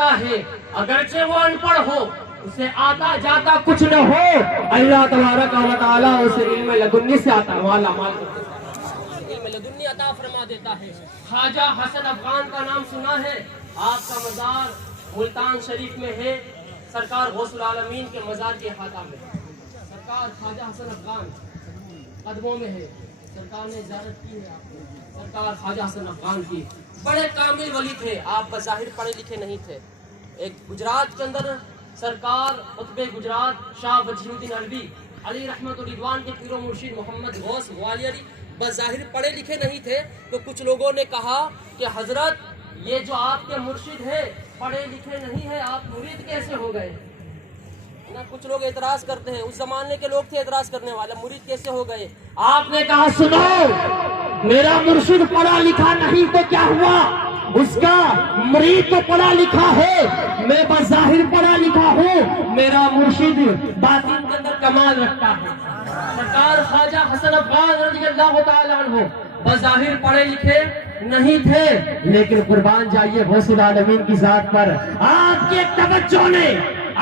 دیتا ہے اگرچہ وہ ان پڑھ ہو، اسے آتا جاتا کچھ نہ ہو، اللہ تبارک و تعالیٰ اسے علم لدنی سے عطا والا مال علم لدنی عطا فرما دیتا ہے۔ خواجہ حسن افغان کا نام سنا ہے، آپ کا مزار ملتان شریف میں ہے، سرکار غوث العالمین کے مزار کے احاطہ میں سرکار خواجہ حسن افغان قدموں میں ہے، سرکار نے زیارت کی ہے آپ نے، سرکار خواجہ حسن افغان کی بڑے کامل ولی تھے، آپ بظاہر پڑھے لکھے نہیں تھے۔ ایک گجرات کے اندر سرکار قطب گجرات شاہ وجیہ الدین علوی علی رحمت الرضوان کے پیر و مرشد محمد غوث گوالیاری بظاہر پڑھے لکھے نہیں تھے، تو کچھ لوگوں نے کہا کہ حضرت یہ جو آپ کے مرشد ہے پڑھے لکھے نہیں ہے، آپ مرید کیسے ہو گئے؟ کچھ لوگ اعتراض کرتے ہیں، اس زمانے کے لوگ تھے اعتراض کرنے والے، مرید کیسے ہو گئے؟ آپ نے کہا سنو، میرا مرشد پڑھا لکھا نہیں تو کیا ہوا، اس کا مرید تو پڑھا لکھا ہے، میں بظاہر پڑھا لکھا ہوں، میرا مرشد باطن کے اندر کمال رکھتا ہے۔ سرکار خواجہ حسن افغان رضی اللہ تعالیٰ عنہ بظاہر پڑھے لکھے نہیں تھے، لیکن قربان جائیے غوث العالمین کی ذات پر آپ کے توجہ نے،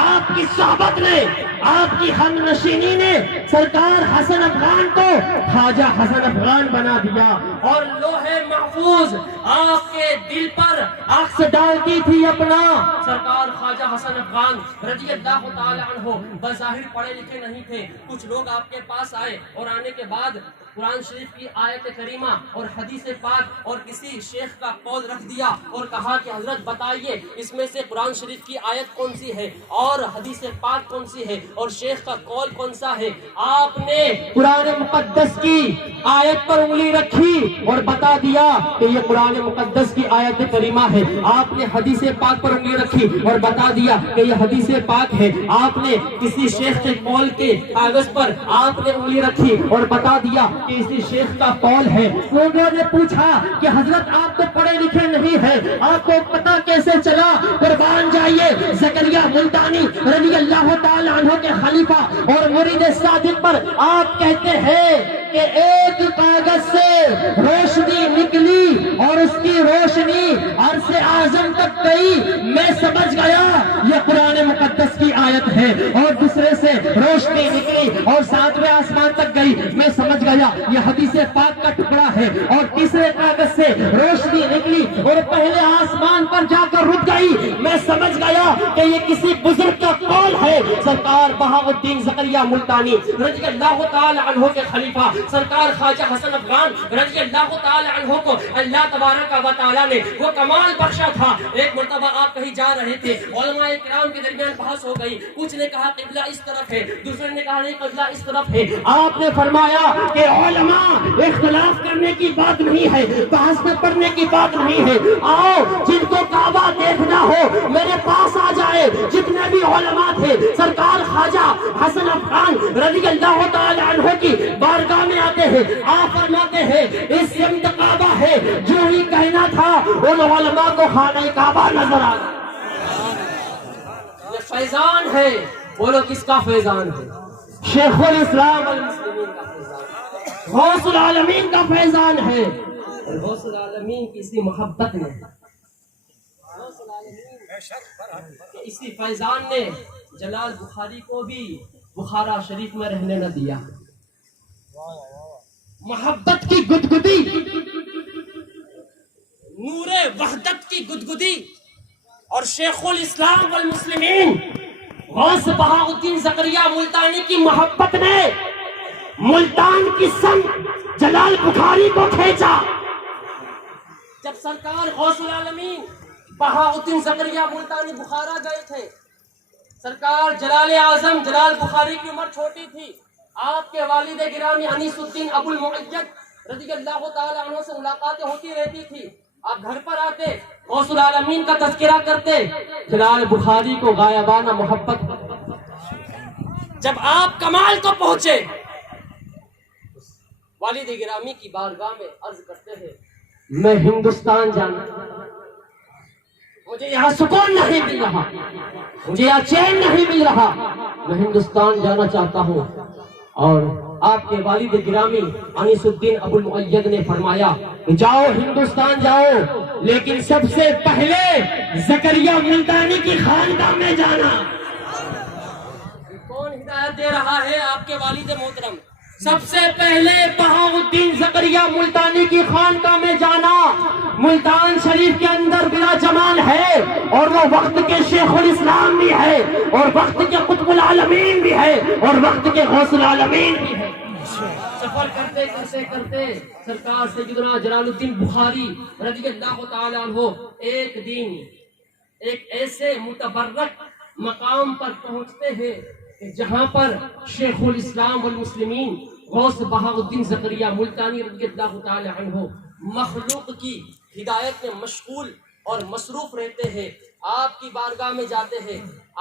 آپ کی صحبت نے، آپ کی ہم نشینی نے سرکار حسن افغان کو خواجہ حسن افغان بنا دیا، اور لوح محفوظ آپ کے دل پر عکس ڈالتی تھی اپنا۔ سرکار خواجہ حسن افغان رضی اللہ تعالی عنہ بظاہر پڑھے لکھے نہیں تھے، کچھ لوگ آپ کے پاس آئے اور آنے کے بعد قرآن شریف کی آیت کریمہ اور حدیث پاک اور کسی شیخ کا قول رکھ دیا اور کہا کہ حضرت بتائیے اس میں سے قرآن شریف کی آیت کون سی ہے اور حدیث پاک کون سی ہے اور شیخ کا قول کون سا ہے۔ آپ نے قرآن مقدس کی آیت پر انگلی رکھی اور بتا دیا کہ یہ قرآن مقدس کی آیت کریمہ ہے، آپ نے حدیث پاک پر انگلی رکھی اور بتا دیا کہ یہ حدیث پاک ہے، آپ نے کسی شیخ کے قول کے کاغذ پر آپ نے انگلی رکھی اور بتا دیا کہ اسی شیخ کا قول ہے۔ لوگوں نے پوچھا کہ حضرت آپ تو پڑھے لکھے نہیں ہیں، آپ کو پتہ کیسے چلا؟ قربان جائیے زکریا ملتانی رضی اللہ تعالی عنہ کے خلیفہ اور مرید صادق پر آپ کہتے ہیں کہ ایک کاغذ سے روشنی نکلی اور اس کی روشنی عرش اعظم تک گئی، میں سمجھ گیا یہ قرآن مقدس کی آیت ہے، اور دوسرے سے روشنی نکلی اور ساتویں آسمان تک گئی، میں سمجھ گیا یہ حدیث پاک کا ٹکڑا ہے، اور تیسرے کاغذ سے روشنی نکلی اور پہلے آسمان پر جا کر رک گئی، میں سمجھ گیا کہ یہ کسی بزرگ کا قول ہے۔ سرکار بہاؤالدین زکریا ملتانی رضی اللہ تعالی عنہ کے خلیفہ سرکار خواجہ حسن افغان رضی اللہ تعالی عنہ کو اللہ تبارک و تعالیٰ نے وہ کمال بخشا تھا۔ ایک مرتبہ آپ کہیں جا رہے تھے، علماء کرام کے درمیان بحث ہو گئی، کچھ نے کہا قبلہ اس طرف ہے، دوسرے نے کہا نہیں قبلہ اس طرف ہے۔ آپ نے فرمایا کہ علماء اختلاف کرنے کی بات نہیں ہے، بحث میں پڑھنے کی بات نہیں ہے، آؤ جن کو کعبہ دیکھنا ہو میرے پاس آ جائے۔ جتنے بھی علماء تھے سرکار خواجہ حسن افغان رضی اللہ تعالی عنہ کی بارگاہ میں آتے ہیں، آپ فرماتے ہیں اس سمت کعبہ ہے، جو ہی کہنا تھا ان علماء کو خانہ کعبہ نظر آ گیا۔ یہ فیضان ہے، بولو کس کا فیضان ہے؟ شیخ الاسلام والمسلمین کا فیضان، غوث العالمین کا فیضان ہے۔ غوث العالمین کی اسی محبت نے، غوث العالمین کے اسی فیضان نے جلال بخاری کو بھی بخارا شریف میں رہنے نہ دیا۔ محبت کی گدگدی، نور وحدت کی گدگدی، اور شیخ الاسلام والمسلمین غوث بہاؤالدین زکریا ملتانی کی محبت نے ملتان کی سمت جلال بخاری کو کھینچا۔ جب سرکار غوث العالمین بہاؤالدین زکریا ملتانی بخارا گئے تھے، سرکار جلال اعظم جلال بخاری کی عمر چھوٹی تھی، آپ کے والد گرامی انیس الدین ابو المعید رضی اللہ تعالی عنہ سے ملاقاتیں ہوتی رہتی تھی، آپ گھر پر آتے غوث العالمین کا تذکرہ کرتے، جلال بخاری کو غائبانہ محبت۔ جب آپ کمال کو پہنچے والد گرامی کی بارگاہ میں عرض کرتے ہیں میں ہندوستان جانا، مجھے یہاں سکون نہیں مل رہا، مجھے یہاں چین نہیں مل رہا، میں ہندوستان جانا چاہتا ہوں۔ اور آپ کے والد گرامی انیس الدین ابو المعید نے فرمایا جاؤ ہندوستان جاؤ، لیکن سب سے پہلے زکریا ملتانی کی خانقاہ میں جانا۔ کون ہدایت دے رہا ہے؟ آپ کے والد محترم۔ سب سے پہلے بہاؤالدین زکریا ملتانی کی خانقاہ میں جانا۔ ملتان شریف کے اندر بلا جمال ہے، اور وہ وقت کے شیخ الاسلام بھی ہے، اور وقت کے قطب العالمین بھی ہے، اور وقت کے غوث العالمین بھی ہے۔ سفر کرتے کرتے کرتے سرکار سیدنا جلال الدین بخاری رضی اللہ تعالی عنہ ایک دن ایک ایسے متبرک مقام پر پہنچتے ہیں کہ جہاں پر شیخ الاسلام والمسلمین غوث بہاؤالدین زکریا ملتانی رضی اللہ تعالی عنہ مخلوق کی ہدایت میں مشغول اور مصروف رہتے ہیں۔ آپ کی بارگاہ میں جاتے ہیں،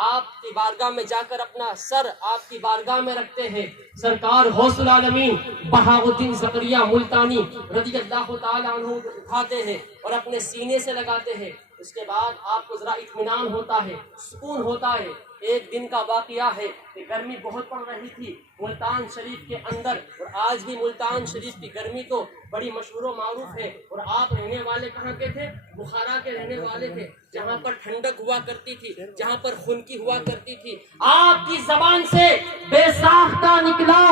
آپ کی بارگاہ میں جا کر اپنا سر آپ کی بارگاہ میں رکھتے ہیں۔ سرکار غوث العالمین بہاؤالدین زکریا ملتانی رضی اللہ تعالی عنہ اٹھاتے ہیں اور اپنے سینے سے لگاتے ہیں۔ اس کے بعد آپ کو ذرا اطمینان ہوتا ہے، سکون ہوتا ہے۔ ایک دن کا واقعہ ہے کہ گرمی بہت پڑ رہی تھی ملتان شریف کے اندر، اور آج بھی ملتان شریف کی گرمی تو بڑی مشہور و معروف ہے۔ اور آپ رہنے والے کہاں کے تھے؟ بخارا کے رہنے والے تھے، جہاں پر ٹھنڈک ہوا کرتی تھی، جہاں پر خنکی ہوا کرتی تھی۔ آپ کی زبان سے بے ساختہ نکلا،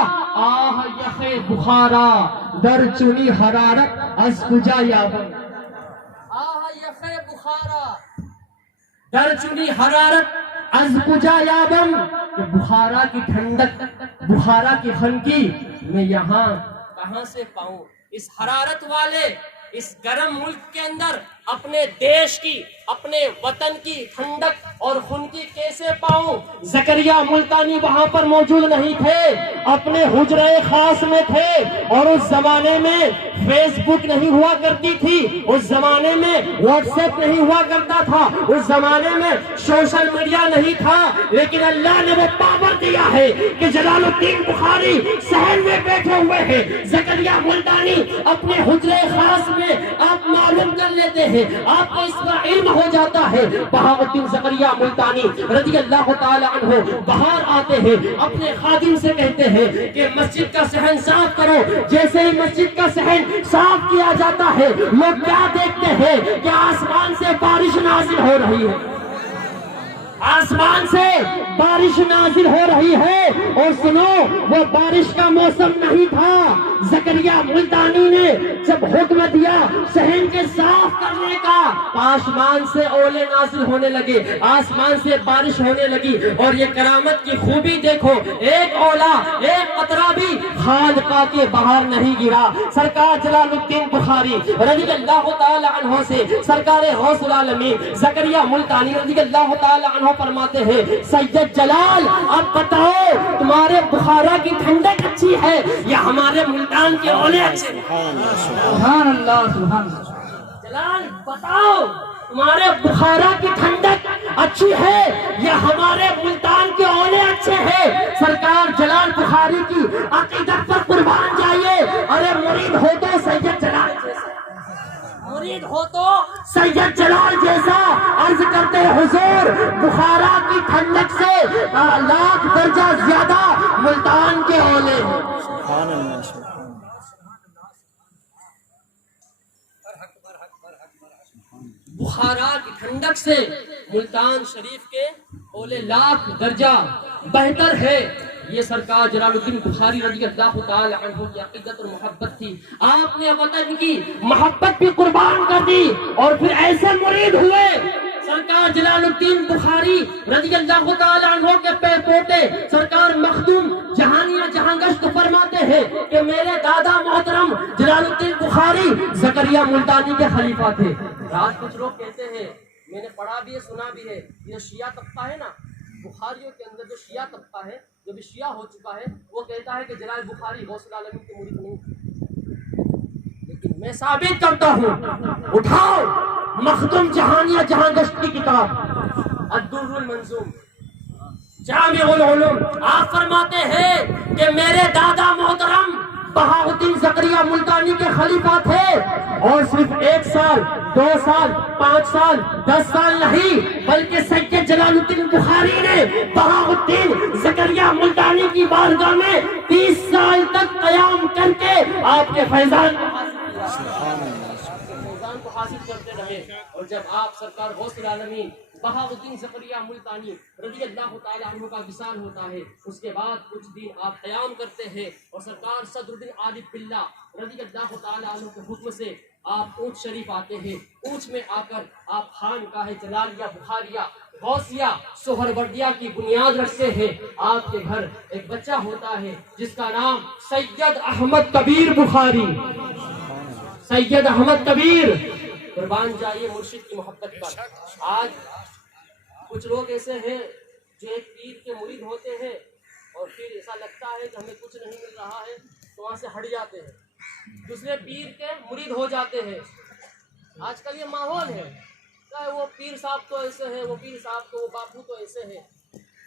آہ یخ بخارا در چنی حرارت از کجا یابم۔ آہ یخ بخارا در چنی حرارت از کجا یابم، کہ بخارا کی ٹھنڈک، بخارا کی خنکی میں یہاں کہاں سے پاؤں؟ اس حرارت والے اس گرم ملک کے اندر اپنے دیش کی، اپنے وطن کی ٹھنڈک اور خنکی کیسے پاؤں؟ زکریا ملتانی وہاں پر موجود نہیں تھے، اپنے حجرے خاص میں تھے، اور اس زمانے میں فیس بک نہیں ہوا کرتی تھی، اس زمانے میں واٹس ایپ نہیں ہوا کرتا تھا، اس زمانے میں سوشل میڈیا نہیں تھا، لیکن اللہ نے وہ پاور دیا ہے کہ جلال الدین بخاری صحن میں بیٹھے ہوئے ہیں، زکریا ملتانی اپنے حجرے خاص میں آپ معلوم کر لیتے ہیں، آپ کو اس کا علم ہو جاتا ہے۔ بہاؤالدین زکریا ملتانی رضی اللہ تعالی عنہ باہر آتے ہیں، اپنے خادم سے کہتے ہیں کہ مسجد کا صحن صاف کرو۔ جیسے ہی مسجد کا صحن صاف کیا جاتا ہے، لوگ کیا دیکھتے ہیں کہ آسمان سے بارش نازل ہو رہی ہے، آسمان سے بارش نازل ہو رہی ہے۔ اور سنو، وہ بارش کا موسم نہیں تھا، زکریا ملتانی نے جب حکم دیا صحن کے صاف کرنے کا، آسمان سے اولے نازل ہونے لگے، آسمان سے بارش ہونے لگی۔ اور یہ کرامت کی خوبی دیکھو، ایک اولا، ایک قطرہ بھی خانقاہ کے باہر نہیں گرا۔ سرکار جلال الدین بخاری رضی اللہ تعالی عنہ سے سرکار غوث العالمین زکریا ملتانی رضی اللہ تعالی عنہ فرماتے ہیں، سید جلال اب بتاؤ تمہارے بخارا کی ٹھنڈک اچھی ہے یا ہمارے ملتان کے اولے اچھے ہیں؟ سبحان اللہ، سبحان اللہ۔ جلال بتاؤ تمہارے بخارا کی ٹھنڈک اچھی ہے یا ہمارے ملتان کے اولے اچھے ہیں؟ سرکار جلال بخاری کی عقیدت پر قربان جائیے۔ ارے مرید ہو تو سید جلال جیسا، مرید ہو تو سید جلال جیسا۔ عرض کرتے حضور، بخارا کی ٹھنڈک سے لاکھ درجہ زیادہ ملتان کے اولے ہیں۔ سبحان اللہ، سبحان اللہ۔ بخارا کی ٹھنڈک سے ملتان شریف کے اولے لاکھ درجہ بہتر ہے۔ یہ سرکار جلال الدین بخاری رضی اللہ تعالی عنہ کی عقیدت اور محبت تھی۔ آپ نے وطن کی محبت بھی قربان کر دی اور پھر ایسے مرید ہوئے۔ سرکار جلال الدین بخاری رضی اللہ تعالی عنہ کے پے پوتے سرکار مخدوم جہانیہ جہاں گشت فرماتے ہیں کہ میرے دادا محترم جلال الدین بخاری زکریا ملتانی کے خلیفہ تھے۔ آج کچھ لوگ کہتے ہیں، میں نے پڑھا بھی ہے، سنا بھی ہے، یہ شیعہ طبقہ ہے نا، بخاریوں کے اندر جو شیعہ طبقہ ہے، جو بھی شیعہ ہو چکا ہے، وہ کہتا ہے کہ جلال بخاری غوث العالمین کے مرید نہیں تھے۔ لیکن میں ثابت کرتا ہوں، اٹھاؤ مخدوم جہانیہ جہاں گشت کی کتاب الدر المنظوم جامع العلوم، آپ فرماتے ہیں کہ میرے دادا محترم بہاؤالدین زکریا ملتانی کے خلیفہ تھے، اور صرف 1 سال 2 سال 5 سال 10 سال نہیں، بلکہ سید جلال الدین بخاری نے بہاؤالدین زکریا ملتانی کی بارگاہ میں 30 سال تک قیام کر کے آپ کے فیضان کو حاصل حاصل کرتے رہے. اور جب آپ سرکار غوث العالمین بہاؤالدین زکریا ملتانی رضی اللہ تعالیٰ عنہ کا وصال ہوتا ہے، اس کے بعد کچھ دن آپ قیام کرتے ہیں اور سرکار صدر الدین عارف باللہ رضی اللہ تعالیٰ عنہ کے حکم سے آپ اونچ شریف آتے ہیں. اونچ میں آ کر آپ خانقاہ جلالیہ بخاریہ غوثیہ سہروردیہ کی بنیاد رکھتے ہیں. آپ کے گھر ایک بچہ ہوتا ہے جس کا نام سید احمد کبیر بخاری. سید احمد کبیر، قربان جائیے مرشد کی محبت پر. آج کچھ لوگ ایسے ہیں جو ایک پیر کے مرید ہوتے ہیں اور پھر ایسا لگتا ہے کہ ہمیں کچھ نہیں مل رہا ہے تو وہاں سے ہٹ جاتے ہیں، دوسرے پیر کے مرید ہو جاتے ہیں. آج کل یہ ماحول ہے، وہ پیر صاحب تو ایسے ہیں، وہ پیر صاحب تو وہ باپو تو ایسے ہیں.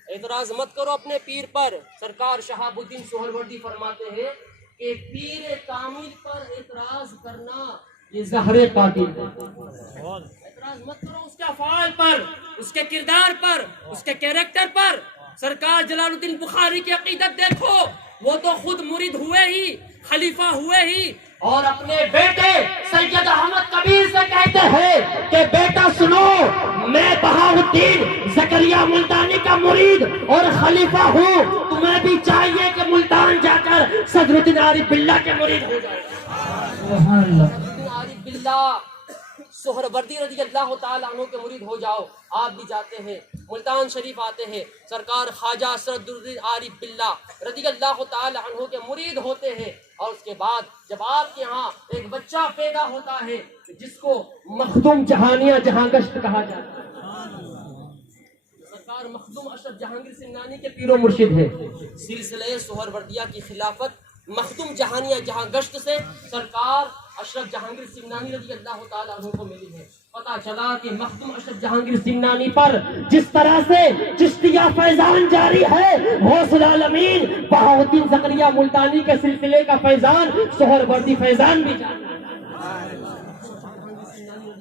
اعتراض مت کرو اپنے پیر پر. سرکار شہاب الدین سہروردی فرماتے ہیں کہ پیر کامل پر اعتراض کرنا یہ زہر قاتل. اعتراض مت کرو اس کے افعال پر، اس کے کردار پر، اس کے کیریکٹر پر. سرکار جلال الدین بخاری کی عقیدت دیکھو، وہ تو خود مرید ہوئے ہی، خلیفہ ہوئے ہی، اور اپنے بیٹے سید احمد کبیر سے کہتے ہیں کہ بیٹا سنو، میں بہاؤالدین زکریا ملتانی کا مرید اور خلیفہ ہوں، تمہیں بھی چاہیے کہ ملتان جا کر صدر الدین عارف باللہ کے مرید ہو جائے. سبحان اللہ. عارف باللہ سہروردی رضی اللہ تعالیٰ عنہ کے مرید ہو جاؤ. آپ بھی جاتے ہیں، ملتان شریف آتے ہیں، سرکار خواجہ صدر الدین عارف باللہ رضی اللہ تعالیٰ عنہ کے مرید ہوتے ہیں. اور اس کے بعد جب آپ کے ہاں ایک بچہ پیدا ہوتا ہے جس کو مخدوم جہانیہ جہانگشت کہا جاتا ہے. سرکار مخدوم اشرف جہانگیر سمنانی کے پیر و مرشد ہے. سلسلہ سہروردیہ کی خلافت مخدوم جہانیہ جہانگشت سے سرکار اشرف جہانگیر سمنانی رضی اللہ تعالیٰ عنہ کو ملی ہے. پتا چلا کہ مخدوم اشرف جہانگیر سمنانی پر جس طرح سے چشتیہ فیضان جاری ہے، غوث العالمین بہاؤالدین زکریا ملتانی کے سلسلے کا فیضان سہروردی فیضان بھی جاری ہے.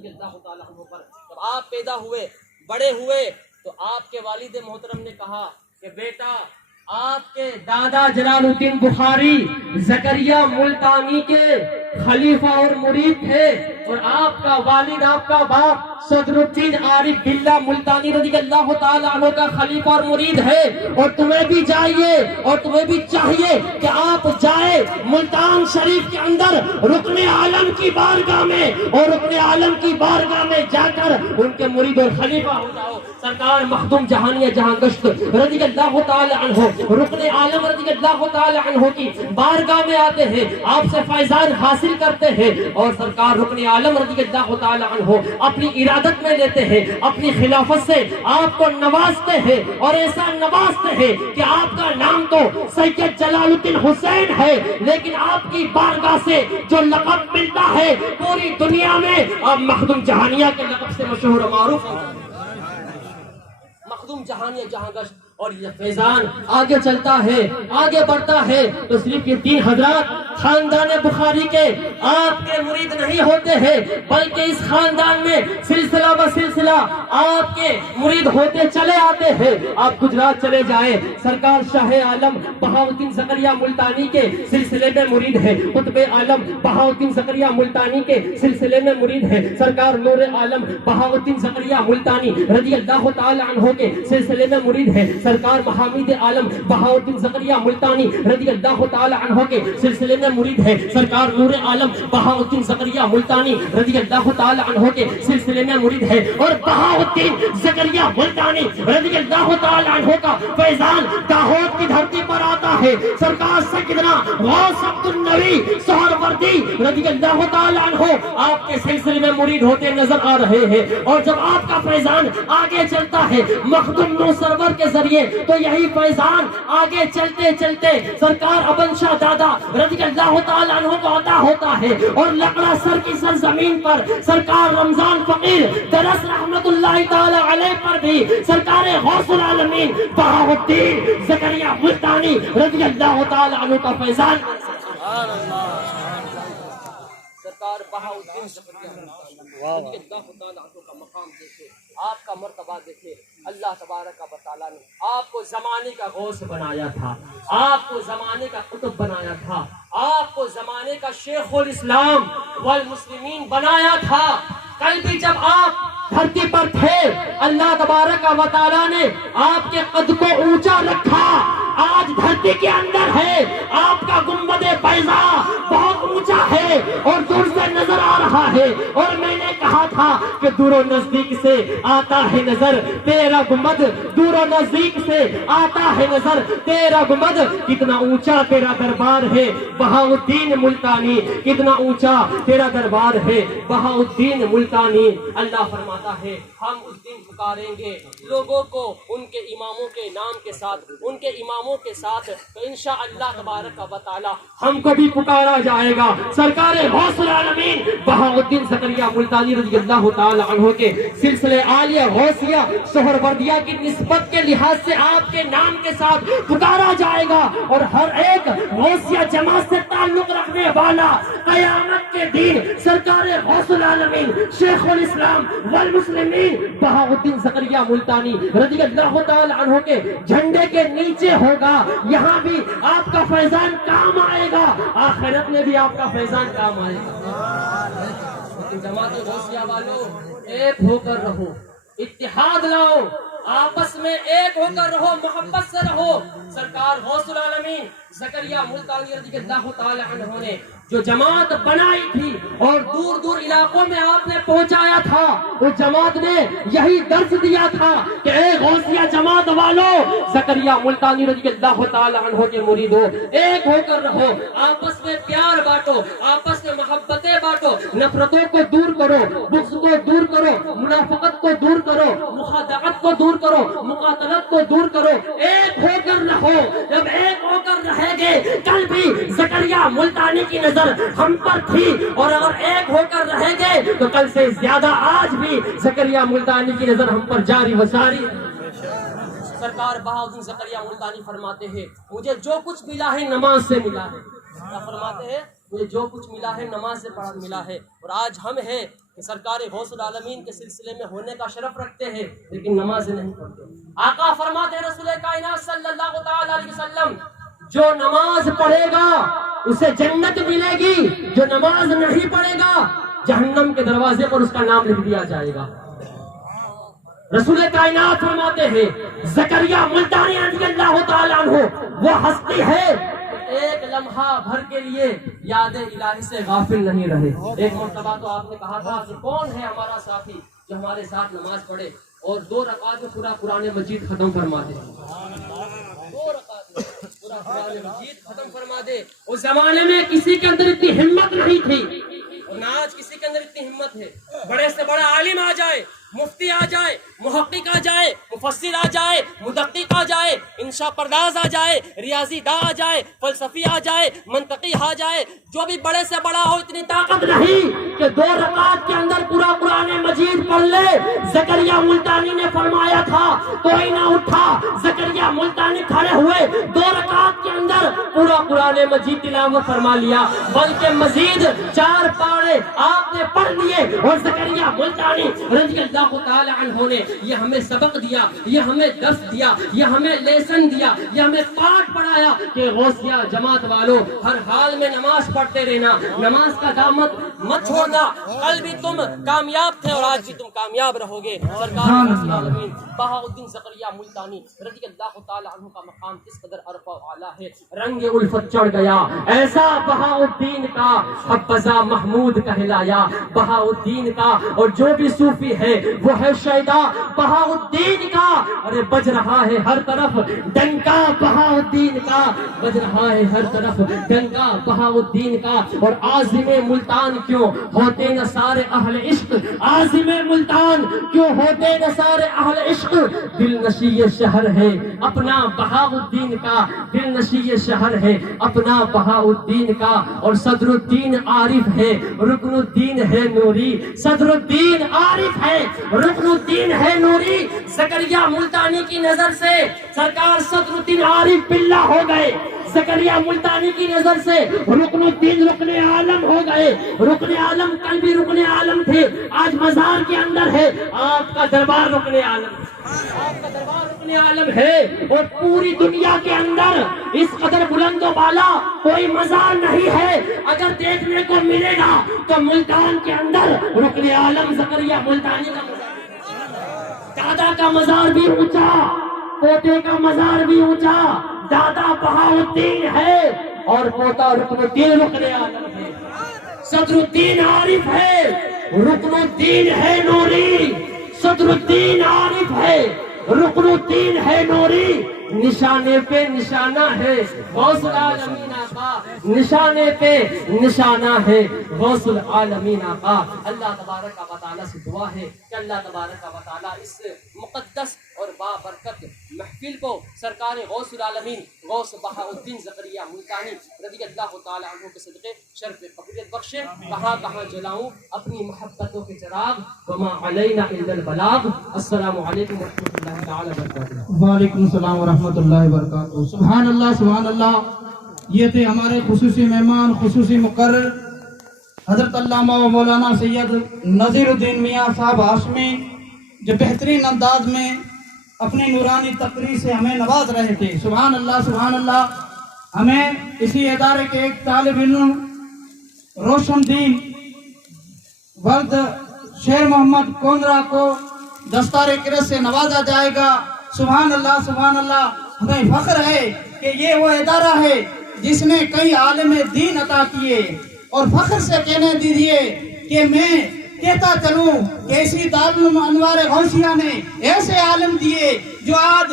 جب آپ پیدا ہوئے، بڑے ہوئے، تو آپ کے والد محترم نے کہا کہ بیٹا آپ کے دادا جلال الدین بخاری زکریا ملتانی کے خلیفہ اور مرید تھے، اور آپ کا والد، آپ کا باپ صدر الدین عارف باللہ ملتانی رضی اللہ تعالیٰ عنہ کا خلیفہ اور مرید ہے. اور تمہیں بھی چاہیے اور تمہیں بھی چاہیے کہ آپ جائے ملتان شریف کے اندر رکن عالم کی بارگاہ میں، اور رکن عالم کی بارگاہ میں جا کر ان کے مرید اور خلیفہ ہو جاؤ. سرکار مخدوم جہانیہ جہانگشت رضی اللہ تعالیٰ عنہ رکن عالم رضی اللہ تعالیٰ عنہ کی بارگاہ میں آتے ہیں، آپ سے فیضان حاصل کرتے ہیں، اور سرکار رکن عالم رضی اللہ تعالیٰ عنہ اپنی ارادت میں لیتے ہیں، اپنی خلافت سے آپ کو نوازتے ہیں، اور ایسا نوازتے ہیں کہ آپ کا نام تو سید جلال الدین حسین ہے، لیکن آپ کی بارگاہ سے جو لقب ملتا ہے پوری دنیا میں آپ مخدوم جہانیہ کے لقب سے مشہور و معروف ہیں. مخدوم جہانیہ جہانگشت. اور یہ فیضان آگے چلتا ہے، آگے بڑھتا ہے، تو صرف یہ 3 حضرات خاندان بخاری کے آپ کے مرید نہیں ہوتے ہیں، بلکہ اس خاندان میں سلسلہ بسلسلہ آپ کے مرید ہوتے چلے آتے ہیں. آپ گجرات چلے جائیں، سرکار شاہ عالم بہاؤالدین زکریا ملتانی کے سلسلے میں مرید ہے. قطب عالم بہاؤالدین زکریا ملتانی کے سلسلے میں مرید ہے. سرکار نور عالم بہاؤالدین زکریا ملتانی رضی اللہ تعالی عنہ کے سلسلے میں مرید ہے. سرکار محمد عالم بہاؤالدین زکریا ملتانی رضی اللہ تعالی عنہ کے سلسلے میں مرید ہے. سرکار نور عالم بہاؤالدین زکریا ملتانی رضی اللہ تعالی عنہ کے سلسلے میں مرید ہے. اور بہاؤالدین زکریا ملتانی رضی اللہ تعالی عنہ کا فیضان داہود کی دھرتی پر آتا ہے. سرکار سیدنا غوث عبد النبی سہروردی رضی اللہ تعالی عنہ آپ کے سلسلے میں مرید ہوتے نظر آ رہے ہیں. اور جب آپ کا فیضان آگے چلتا ہے مخدوم نو سرور کے ذریعے، تو یہی فیضان آگے چلتے چلتے سرکار ابن شاہ دادا رضی اللہ تعالیٰ عنہ کو عطا ہوتا ہے. اور لکڑا سر کی سرزمین پر سرکار رمضان فقیر درس رحمت اللہ تعالی علیہ پر بھی سرکار غوث العالمین بہاؤالدین زکریا ملتانی رضی اللہ تعالی عنہ کا فیضان. سرکار بہاؤالدین زکریا رضی اللہ تعالی عنہ کا مقام دیکھے، آپ کا مرتبہ دیکھے. اللہ تبارک و تعالیٰ نے آپ کو زمانے کا غوث بنایا تھا، آپ کو زمانے کا قطب بنایا تھا، آپ کو زمانے کا شیخ الاسلام والمسلمین بنایا تھا. کل بھی جب آپ دھرتی پر تھے اللہ تبارک و تعالیٰ نے آپ کے قد کو اونچا رکھا. آج دھرتی کے اندر ہے آپ کا گنبد بیضا بہت اونچا ہے اور دور سے نظر آ رہا ہے. اور میں نے کہا تھا کہ دور و نزدیک سے آتا ہے نظر تیرا گنبد, دور و نزدیک سے آتا ہے نظر تیرا گنبد. کتنا اونچا تیرا دربار ہے بہاؤالدین ملتانی, کتنا اونچا تیرا دربار ہے بہاؤالدین ملتانی. اللہ فرماتا ہے ہم اس دن پکاریں گے لوگوں کو ان کے اماموں کے نام کے ساتھ, ان کے اماموں کے ساتھ, تو انشاءاللہ تبارک و تعالی ہم کو بھی پکارا جائے گا. سرکار غوث العالمین بہاؤالدین زکریا ملتانی رضی اللہ تعالی عنہ کے سلسلے عالیہ غوثیہ سہروردیہ کی نسبت کے لحاظ سے آپ کے نام کے ساتھ پکارا جائے گا. اور ہر ایک غوثیہ جماعت سے تعلق رکھنے والا قیامت کے دن سرکار غوث العالمین شیخ الاسلام والمسلمین بہاؤالدین زکریا ملتانی رضی اللہ تعالی عنہ کے جھنڈے کے نیچے ہوگا. یہاں بھی آپ کا فیضان کام آئے گا, آخرت میں بھی آپ کا فیضان کام آئے گا. جماعت غوثیہ والوں ایک ہو کر رہو, اتحاد لاؤ, آپس میں ایک ہو کر رہو, محبت سے رہو. سرکار غوث العالمین زکریا ملتانی رضی اللہ تعالی عنہ نے جو جماعت بنائی تھی اور دور دور علاقوں میں آپ نے پہنچایا تھا, وہ جماعت نے یہی درس دیا تھا کہ اے غوثیہ جماعت والوں, زکریا ملتانی رضی اللہ تعالی عنہ کے مریدوں, ایک ہو کر رہو, آپس میں پیار بانٹو, آپس میں محبتیں بانٹو, نفرتوں کو دور کرو, بغض کو دور کرو, منافقت کو دور کرو, مخادعت کو دور کرو, مقاتلت کو دور کرو, ایک ہو کر رہو. جب ایک ہو کر رہیں گے, کل بھی زکریا ملتانی کی نظر ہم پر تھی, اور اگر ایک ہو کر رہیں گے تو کل سے زیادہ آج بھی زکریا ملتانی کی نظر ہم پر جاری و ساری. سرکار بہاؤالدین زکریا ملتانی فرماتے ہیں مجھے جو کچھ ملا ہے نماز سے ملا ہے. کیا فرماتے ہیں؟ مجھے جو کچھ ملا ہے نماز سے پڑھا ملا ہے. اور آج ہم ہیں کہ سرکار غوث العالمین کے سلسلے میں ہونے کا شرف رکھتے ہیں لیکن نماز نہیں پڑھتے. آقا فرماتے ہیں رسول کائنات صلی اللہ تعالی علیہ وسلم جو نماز پڑھے گا اسے جنت ملے گی, جو نماز نہیں پڑھے گا جہنم کے دروازے پر اس کا نام لکھ دیا جائے گا. رسول کائنات فرماتے ہیں زکریا ملتانی رضی اللہ تعالی عنہ وہ ہستی ہے ایک لمحہ بھر کے لیے یاد الہی سے غافل نہیں رہے. ایک مرتبہ تو آپ نے کہا تھا کہ کون ہے ہمارا ساتھی جو ہمارے ساتھ نماز پڑھے اور 2 رکعت میں پورا قرآن مجید ختم فرما دے. 2 رکعت میں پورا قرآن مجید ختم فرما دے. اس زمانے میں کسی کے اندر اتنی ہمت نہیں تھی, اور نہ آج کسی کے اندر اتنی ہمت ہے. بڑے سے بڑا عالم آ جائے, مفتی آ جائے, محقق آ جائے, مفسر آ جائے, مدقق آ جائے, انشاء پرداز آ جائے, ریاضی داں آ جائے, فلسفی آ جائے, منطقی آ جائے, جو بھی بڑے سے بڑا ہو اتنی طاقت نہیں کہ 2 رکعت کے اندر پورا قرآن مجید پڑھ لے. زکریا ملتانی نے فرمایا تھا کوئی نہ اٹھا, زکریا ملتانی کھڑے ہوئے 2 رکعت کے اندر پورا قرآن مجید تلاوت فرما لیا, بلکہ مزید 4 پارے آپ نے پڑھ لیے. اور زکریا ملتانی رضی اللہ تعالی عنہ نے یہ ہمیں سبق دیا, یہ ہمیں درس دیا, یہ ہمیں لیسن دیا, یہ ہمیں پاٹ پڑھایا کہ غوثیہ جماعت والوں ہر حال میں نماز پڑھتے رہنا, نماز کا دامت مت چھوڑنا. کل بھی تم کامیاب تھے اور آج بھی تم کامیاب رہو گے. سرکار العالمین بہاؤالدین زکریا ملتانی رضی اللہ تعالی عنہ کا مقام کس قدر عرفہ و اعلیٰ ہے. رنگ الفت چڑھ گیا ایسا بہاؤالدین کا حبذا محمود کہلایا. بہاؤالدین کا اور جو بھی صوفی ہے وہ ہے شیدا بہاؤالدین کا. ارے بج رہا ہے ہر طرف ڈنکا بہاؤالدین کا, بج رہا ہے ہر طرف ڈنکا بہاؤالدین کا. اور عازم ملتان کیوں ہوتے نہ سارے اہل عشق, عازم ملتان کیوں ہوتے نہ سارے اہل عشق. دل نشی یہ شہر ہے اپنا بہاؤالدین کا, دل نشی یہ شہر ہے اپنا بہاؤالدین کا. اور صدر الدین عارف ہے رکن الدین ہے نوری, صدر الدین عارف ہے رکن الدین ہے نوری. زکریا ملتانی کی نظر سے سرکار صدر الدین عارف باللہ ہو گئے, زکریا ملتانی کی نظر سے رکن الدین رکن عالم ہو گئے. رکن عالم کل بھی رکن عالم تھے, آج مزار کے اندر ہے. آپ کا دربار رکن عالم, آپ کا دربار رکن رکن عالم ہے، اور پوری دنیا کے اندر اس قدر بلند و بالا کوئی مزار نہیں ہے، اگر دیکھنے کو ملے گا تو ملتان کے اندر رکن عالم زکریا ملتانی کا دادا کا مزار بھی اونچا، پوتے کا مزار بھی اونچا، دادا بہاؤالدین ہے اور پوتا رکن الدین رکن عالم ہے، صدر الدین عارف ہے، رکن الدین ہے نوری، صدر الدین عارف ہے، رکن الدین ہے نوری، نشانے پہ نشانہ ہے غوث العالمین آقا، نشانے پہ نشانہ ہے غوث العالمین آقا۔ اللہ تبارک و تعالیٰ سے دعا ہے کہ اللہ تبارک و تعالیٰ اس مقدس اور بابرکت محفل کو سرکار غوث العالمین غوث بہاؤالدین زکریا ملتانی رضی اللہ تعالیٰ عنہ کے صدقے شرف قبولیت بخشے۔ کہاں کہاں جلاؤں اپنی محبتوں کے چراغ، وما علینا الا البلاغ۔ السلام علیکم ورحمۃ اللہ تعالیٰ وبرکاتہ۔ وعلیکم السلام ورحمۃ اللہ وبرکاتہ۔ سبحان اللہ سبحان اللہ۔ یہ تھے ہمارے خصوصی مہمان، خصوصی مقرر حضرت علامہ و مولانا سید نذیر الدین میاں صاحب ہاشمی، جو بہترین انداز میں اپنی نورانی تقریر سے ہمیں نواز رہے تھے۔ سبحان اللہ سبحان اللہ۔ ہمیں اسی ادارے کے ایک طالب علم روشن دین ورد شیر محمد کونرا کو دستار کرت سے نوازا جائے گا۔ سبحان اللہ سبحان اللہ۔ ہمیں فخر ہے کہ یہ وہ ادارہ ہے جس نے کئی عالم دین عطا کیے، اور فخر سے کہنے دیجیے کہ میں کہتا چلوں کہ اسی دارالعلوم انوار غوثیہ نے ایسے عالم دیے جو آج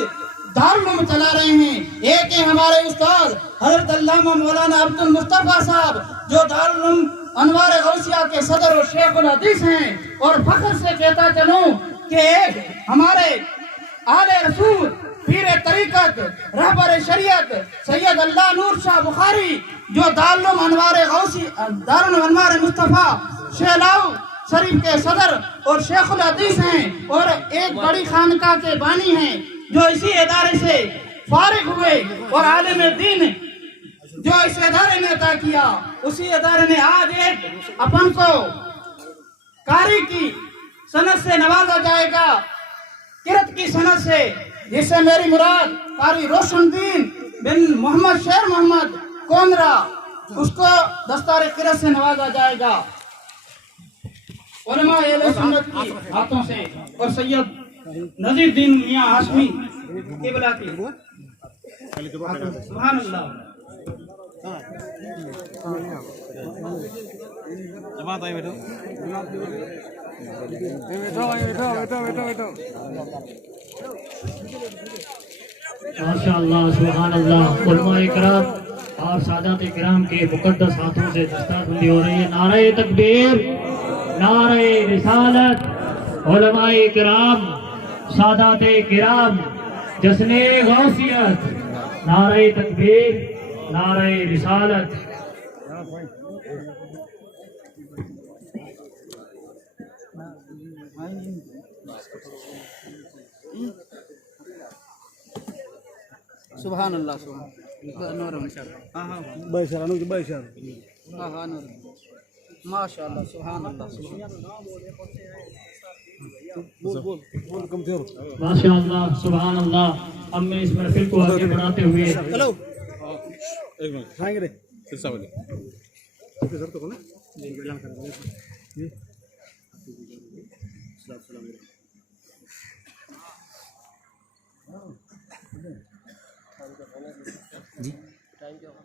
دارالعلوم چلا رہے ہیں۔ ایک ہے ہمارے استاد حضرت علامہ مولانا عبد المصطفیٰ صاحب، جو دارالعلوم انوار غوثیہ کے صدر و شیخ الحدیث ہیں، اور فخر سے کہتا چلوں کہ ایک ہمارے آل رسول پیر طریقت رہبر شریعت سید اللہ نور شاہ بخاری، جو دارالعلوم انوار غوثی دارالعلوم انوار مصطفیٰ شیلاؤ شریف کے صدر اور شیخ الحدیث ہیں، اور ایک بڑی خانقاہ کے بانی ہیں، جو اسی ادارے سے فارغ ہوئے، اور عالم دین جو اس ادارے نے عطا کیا، اسی ادارے نے آج ایک اپن کو قاری کی سند سے نوازا جائے گا، کرت کی سند سے، جس سے میری مراد قاری روشن دین بن محمد شیر محمد کونرا، اس کو دستار کرت سے نوازا جائے گا علماء اہل سنت کی ہاتھوں سے، اور سید نذیر الدین میاں ہاشمی قبلہ کی۔ سبحان اللہ۔ ماشاء اللہ سبحان اللہ۔ علماء کرام اور سادات کرام کے مقدس ہاتھوں سے دستار بندی ہو رہی ہے۔ نعرہ تکبیر، نعرہ رسالت، علماء کرام، سادات کرام، جشن غوثیت، نعرہ تکبیر، نعرہ رسالت۔ سبحان اللہ سبحان اللہ۔ ماشاء اللہ سبحان اللہ ماشاء اللہ سبحان اللہ۔ اب میں اس محفل کو آگے بڑھاتے ہوئے ٹائم کیا ہوگا؟